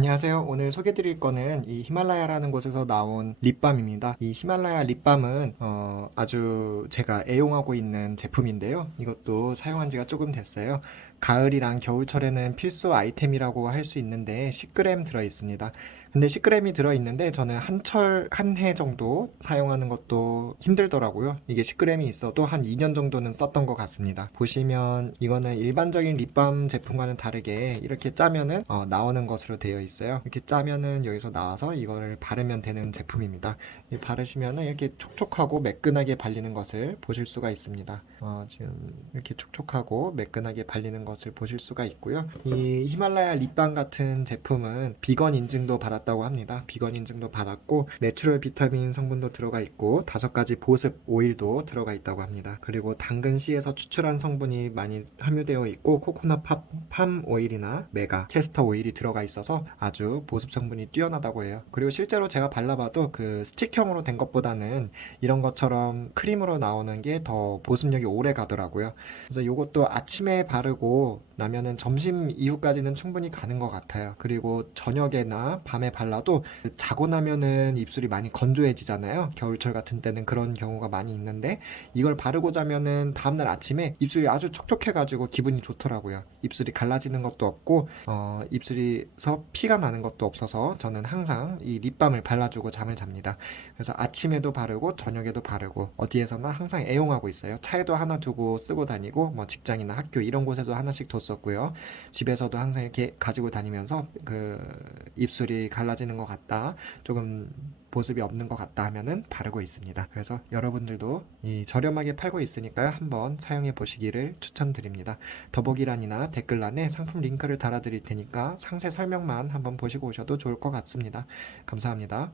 안녕하세요. 오늘 소개드릴 거는 이 히말라야라는 곳에서 나온 립밤입니다. 이 히말라야 립밤은 어, 아주 제가 애용하고 있는 제품인데요. 이것도 사용한 지가 조금 됐어요. 가을이랑 겨울철에는 필수 아이템이라고 할 수 있는데 10g 들어 있습니다. 근데 10g이 들어 있는데 저는 한 철, 한 해 정도 사용하는 것도 힘들더라고요. 이게 10g이 있어도 한 2년 정도는 썼던 것 같습니다. 보시면 이거는 일반적인 립밤 제품과는 다르게 이렇게 짜면은 어, 나오는 것으로 되어 있 어요. 이렇게 짜면은 여기서 나와서 이거를 바르면 되는 제품입니다. 이 바르시면은 이렇게 촉촉하고 매끈하게 발리는 것을 보실 수가 있습니다. 어, 지금 이렇게 촉촉하고 매끈하게 발리는 것을 보실 수가 있고요. 이 히말라야 립밤 같은 제품은 비건 인증도 받았다고 합니다. 비건 인증도 받았고 내추럴 비타민 성분도 들어가 있고 다섯 가지 보습 오일도 들어가 있다고 합니다. 그리고 당근 씨에서 추출한 성분이 많이 함유되어 있고 코코넛 팜, 팜 오일이나 메가, 캐스터 오일이 들어가 있어서 아주 보습 성분이 뛰어나다고 해요. 그리고 실제로 제가 발라봐도 그 스틱형으로 된 것보다는 이런 것처럼 크림으로 나오는 게 더 보습력이 오래 가더라고요. 그래서 이것도 아침에 바르고 나면은 점심 이후까지는 충분히 가는 것 같아요. 그리고 저녁에나 밤에 발라도 자고 나면은 입술이 많이 건조해지잖아요. 겨울철 같은 때는 그런 경우가 많이 있는데 이걸 바르고 자면은 다음날 아침에 입술이 아주 촉촉해가지고 기분이 좋더라고요. 입술이 갈라지는 것도 없고 어, 입술에서 피가 나는 것도 없어서 저는 항상 이 립밤을 발라주고 잠을 잡니다. 그래서 아침에도 바르고 저녁에도 바르고 어디에서나 항상 애용하고 있어요. 차에도 하나 두고 쓰고 다니고 뭐 직장이나 학교 이런 곳에도 하나씩 뒀었고요. 집에서도 항상 이렇게 가지고 다니면서 그 입술이 갈라지는 것 같다. 조금 보습이 없는 것 같다 하면은 바르고 있습니다. 그래서 여러분들도 이 저렴하게 팔고 있으니까요. 한번 사용해 보시기를 추천드립니다. 더보기란이나 댓글란에 상품 링크를 달아드릴 테니까 상세 설명만 한번 보시고 오셔도 좋을 것 같습니다. 감사합니다.